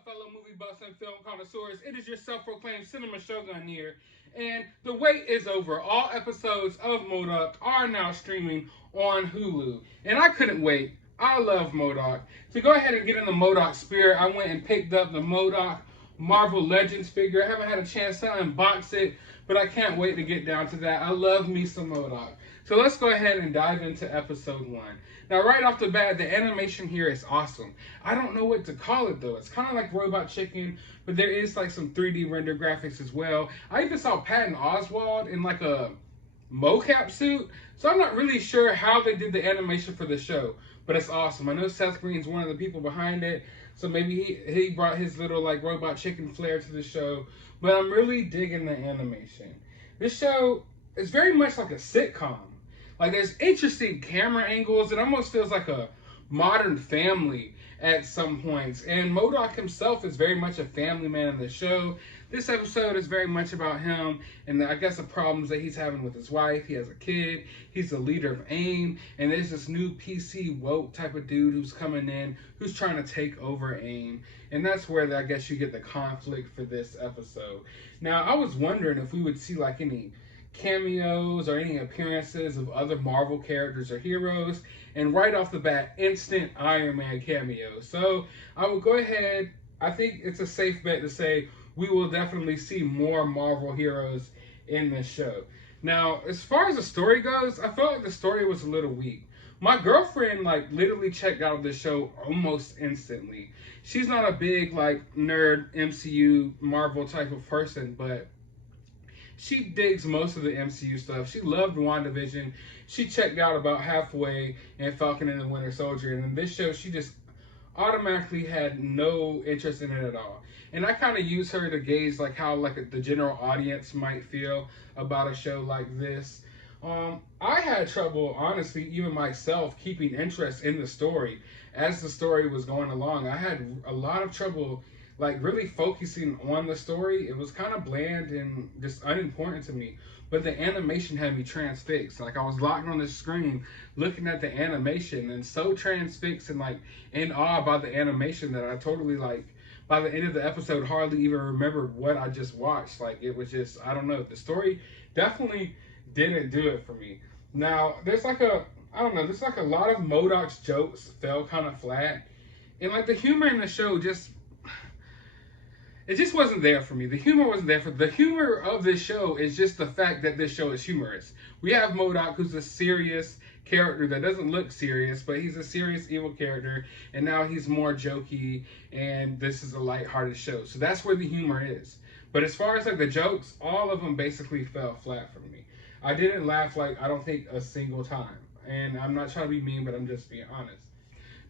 up, fellow movie buffs and film connoisseurs? It is your self-proclaimed cinema shogun here, and the wait is over. All episodes of M.O.D.O.K are now streaming on Hulu, and I couldn't wait. I love M.O.D.O.K. To go ahead and get in the M.O.D.O.K spirit, I went and picked up the M.O.D.O.K Marvel Legends figure. I haven't had a chance to unbox it, but I can't wait to get down to that. I love me some M.O.D.O.K. So let's go ahead and dive into episode 1. Now, right off the bat, the animation here is awesome. I don't know what to call it, though. It's kind of like Robot Chicken, but there is like some 3D render graphics as well. I even saw Patton Oswalt in like a mocap suit, so I'm not really sure how they did the animation for the show, but it's awesome. I know Seth Green's one of the people behind it, so maybe he brought his little like Robot Chicken flair to the show, but I'm really digging the animation. This show is very much like a sitcom. Like, there's interesting camera angles. It almost feels like a Modern Family at some points. And M.O.D.O.K himself is very much a family man in the show. This episode is very much about him and I guess the problems that he's having with his wife. He has a kid. He's the leader of AIM. And there's this new PC woke type of dude who's coming in who's trying to take over AIM. And that's where I guess you get the conflict for this episode. Now, I was wondering if we would see like any cameos or any appearances of other Marvel characters or heroes, and right off the bat, instant Iron Man cameo. So I will go ahead, I think it's a safe bet to say we will definitely see more Marvel heroes in this show. Now, as far as the story goes, I felt like the story was a little weak. My girlfriend like literally checked out of the show almost instantly. She's not a big like nerd MCU Marvel type of person, but she digs most of the MCU stuff. She loved WandaVision. She checked out about halfway in Falcon and the Winter Soldier. And in this show, she just automatically had no interest in it at all. And I kind of use her to gauge like how like the general audience might feel about a show like this. I had trouble, honestly, even myself, keeping interest in the story as the story was going along. I had a lot of trouble like really focusing on the story. It was kind of bland and just unimportant to me. But the animation had me transfixed. Like I was locked on the screen looking at the animation and so transfixed and like in awe by the animation that I totally like by the end of the episode hardly even remembered what I just watched. Like it was just, I don't know. The story definitely didn't do it for me. Now there's like a, I don't know, there's like a lot of M.O.D.O.K's jokes fell kind of flat. And like the humor in the show just, it just wasn't there for me. The humor wasn't there. The humor of this show is just the fact that this show is humorous. We have M.O.D.O.K, who's a serious character that doesn't look serious, but he's a serious evil character, and now he's more jokey, and this is a lighthearted show. So that's where the humor is. But as far as like the jokes, all of them basically fell flat for me. I didn't laugh like I don't think a single time. And I'm not trying to be mean, but I'm just being honest.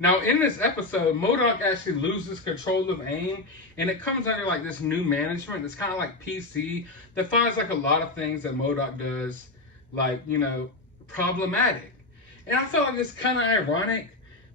Now, in this episode, M.O.D.O.K actually loses control of AIM, and it comes under like this new management that's kind of like PC, that finds like a lot of things that M.O.D.O.K does, like, you know, problematic. And I felt like it's kind of ironic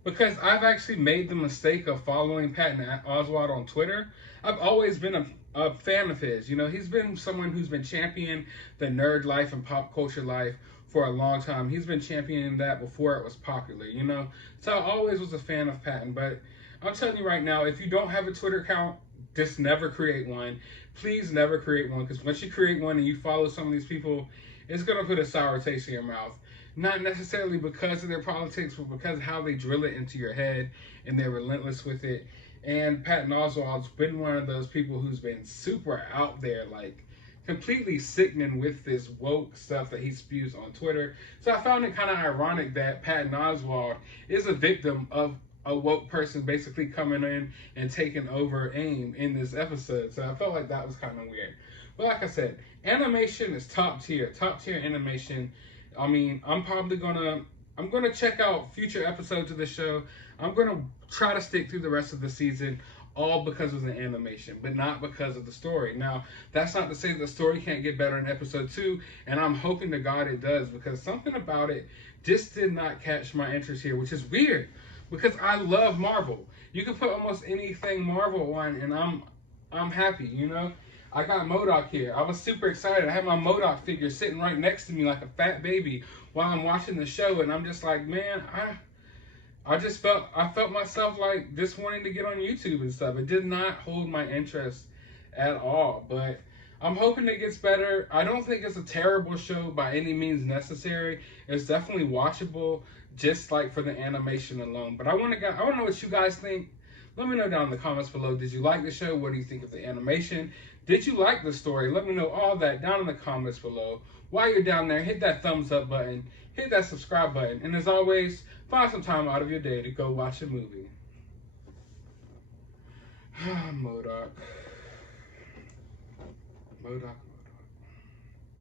because I've actually made the mistake of following Patton Oswalt on Twitter. I've always been a fan of his. You know, he's been someone who's been championing the nerd life and pop culture life for a long time. He's been championing that before it was popular, you know? So I always was a fan of Patton, but I'm telling you right now, if you don't have a Twitter account, just never create one. Please never create one, because once you create one and you follow some of these people, it's going to put a sour taste in your mouth. Not necessarily because of their politics, but because of how they drill it into your head, and they're relentless with it. And Patton Oswalt's been one of those people who's been super out there, like, completely sickening with this woke stuff that he spews on Twitter. So I found it kind of ironic that Patton Oswalt is a victim of a woke person basically coming in and taking over AIM in this episode. So I felt like that was kind of weird. But like I said, animation is top tier animation. I mean, I'm gonna check out future episodes of the show. I'm gonna try to stick through the rest of the season, all because of the animation, but not because of the story. Now, that's not to say the story can't get better in episode 2, and I'm hoping to God it does, because something about it just did not catch my interest here, which is weird, because I love Marvel. You can put almost anything Marvel on, and I'm happy, you know? I got M.O.D.O.K here. I was super excited. I had my M.O.D.O.K figure sitting right next to me like a fat baby while I'm watching the show, and I'm just like, man, I felt myself like just wanting to get on YouTube and stuff. It did not hold my interest at all, but I'm hoping it gets better. I don't think it's a terrible show by any means necessary. It's definitely watchable, just like for the animation alone. But I want to know what you guys think. Let me know down in the comments below. Did you like the show? What do you think of the animation? Did you like the story? Let me know all that down in the comments below. While you're down there, hit that thumbs up button, hit that subscribe button, and as always, find some time out of your day to go watch a movie. M.O.D.O.K. M.O.D.O.K.